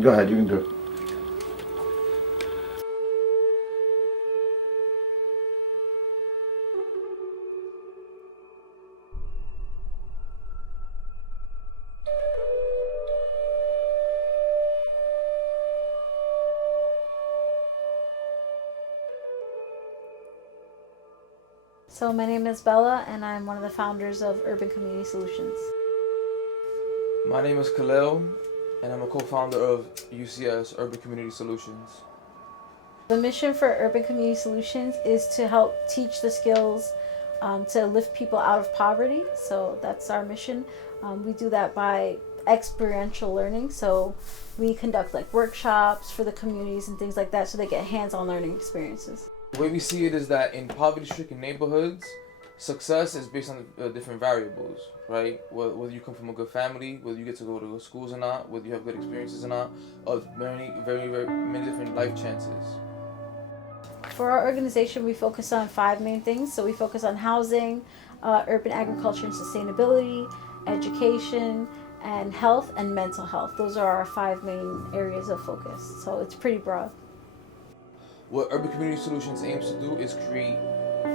Go ahead, you can do it. So my name is Bella, and I'm one of the founders of Urban Community Solutions. My name is Kahlil, and I'm a co-founder of UCS Urban Community Solutions. The mission for Urban Community Solutions is to help teach the skills to lift people out of poverty. So that's our mission. We do that by experiential learning. So we conduct like workshops for the communities and things like that, so they get hands-on learning experiences. The way we see it is that in poverty-stricken neighborhoods, success is based on different variables, right? Whether you come from a good family, whether you get to go to good schools or not, whether you have good experiences or not, of many different life chances. For our organization, we focus on 5 main things. So we focus on housing, urban agriculture and sustainability, education, and health and mental health. Those are our 5 main areas of focus. So it's pretty broad. What Urban Community Solutions aims to do is create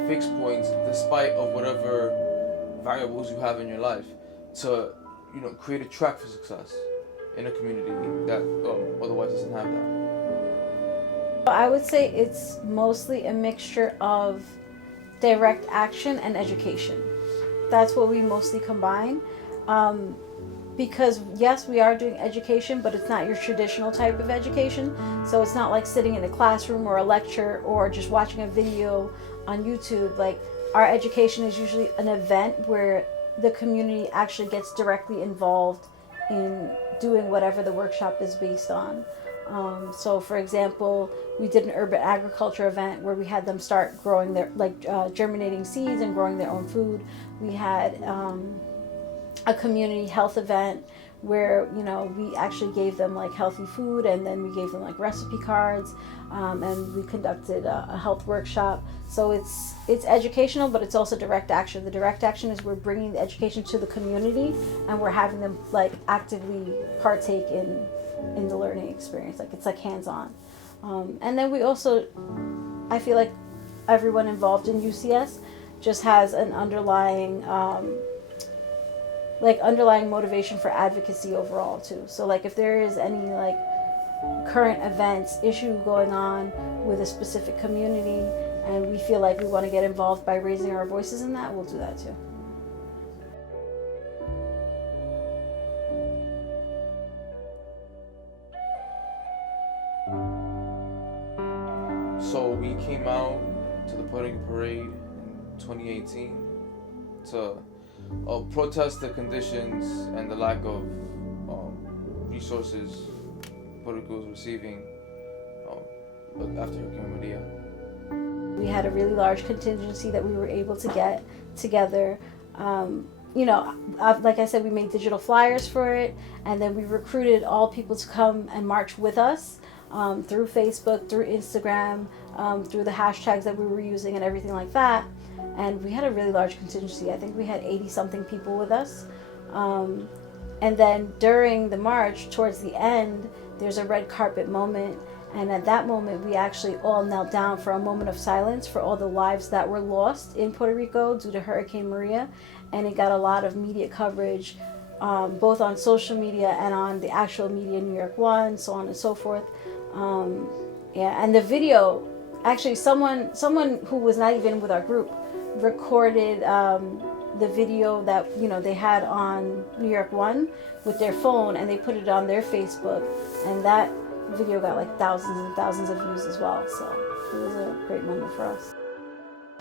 fixed points despite of whatever variables you have in your life to, create a track for success in a community that otherwise doesn't have that. I would say it's mostly a mixture of direct action and education. That's what we mostly combine. Because yes, we are doing education, but it's not your traditional type of education. So it's not like sitting in a classroom or a lecture or just watching a video on YouTube. Like, our education is usually an event where the community actually gets directly involved in doing whatever the workshop is based on. So for example, we did an urban agriculture event where we had them start growing their, germinating seeds and growing their own food. We had a community health event where we actually gave them like healthy food, and then we gave them like recipe cards, and we conducted a health workshop. So it's educational, but it's also direct action. The direct action is we're bringing the education to the community, and we're having them like actively partake in the learning experience. Like, it's like hands-on. And then we also, I feel like everyone involved in UCS just has an underlying motivation for advocacy overall too. So like, if there is any like current events, issue going on with a specific community, and we feel like we want to get involved by raising our voices in that, we'll do that too. So we came out to the Puerto Rican parade in 2018 to protest the conditions and the lack of resources Puerto Rico was receiving after Hurricane Maria. We had a really large contingency that we were able to get together. Like I said, we made digital flyers for it, and then we recruited all people to come and march with us through Facebook, through Instagram, through the hashtags that we were using and everything like that. And we had a really large contingency. I think we had 80-something people with us. And then during the march, towards the end, there's a red carpet moment. And at that moment, we actually all knelt down for a moment of silence for all the lives that were lost in Puerto Rico due to Hurricane Maria. And it got a lot of media coverage, both on social media and on the actual media, New York One, so on and so forth. And the video, actually someone who was not even with our group recorded the video that they had on New York One with their phone, and they put it on their Facebook, and that video got like thousands and thousands of views as well. So it was a great moment for us.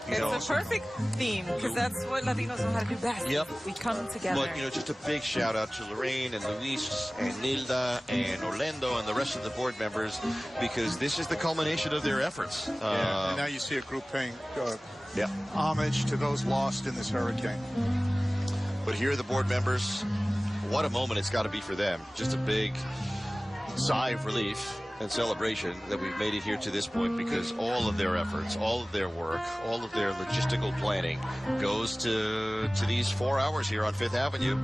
It's a perfect theme, because that's what Latinos know how to do best. Yep. We come together. But, just a big shout out to Lorraine and Luis and Nilda and Orlando and the rest of the board members, because this is the culmination of their efforts. And now you see a group paying homage to those lost in this hurricane. But here are the board members. What a moment it's got to be for them. Just a big sigh of relief and celebration that we've made it here to this point, because all of their efforts, all of their work, all of their logistical planning goes to these 4 hours here on Fifth Avenue.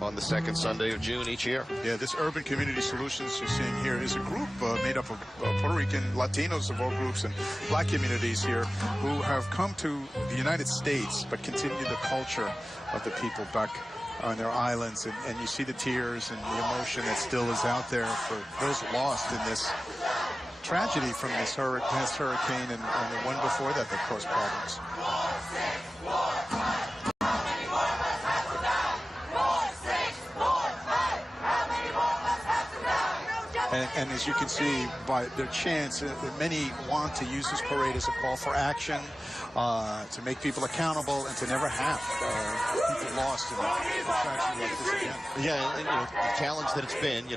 on the second Sunday of June each year. Yeah, this Urban Community Solutions you're seeing here is a group made up of Puerto Rican, Latinos of all groups, and black communities here who have come to the United States but continue the culture of the people back on their islands. And you see the tears and the emotion that still is out there for those lost in this tragedy from this past hurricane and the one before that caused problems. And as you can see by their chants, many want to use this parade as a call for action, to make people accountable, and to never have people lost in a tragedy like this again. Yeah, and the challenge that it's been,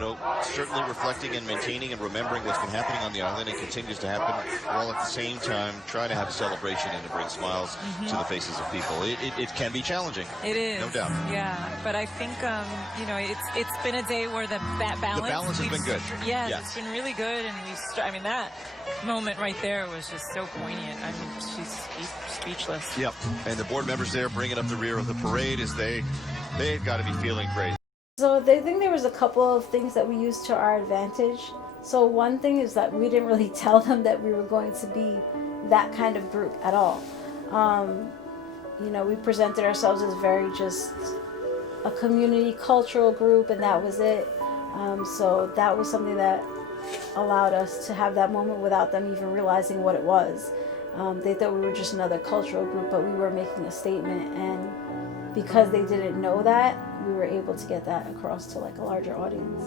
certainly reflecting and maintaining and remembering what's been happening on the island and continues to happen, while at the same time trying to have a celebration and to bring smiles to the faces of people. It can be challenging. It is. No doubt. Yeah, but I think, it's been a day where that balance. The balance has been good. Yes, it's been really good, and that moment right there was just so poignant. I mean, she's speechless. Yep, and the board members there bringing up the rear of the parade as they've got to be feeling great. So they think there was a couple of things that we used to our advantage. So one thing is that we didn't really tell them that we were going to be that kind of group at all. We presented ourselves as very just a community cultural group, and that was it. So that was something that allowed us to have that moment without them even realizing what it was. They thought we were just another cultural group, but we were making a statement, and because they didn't know that, we were able to get that across to like a larger audience.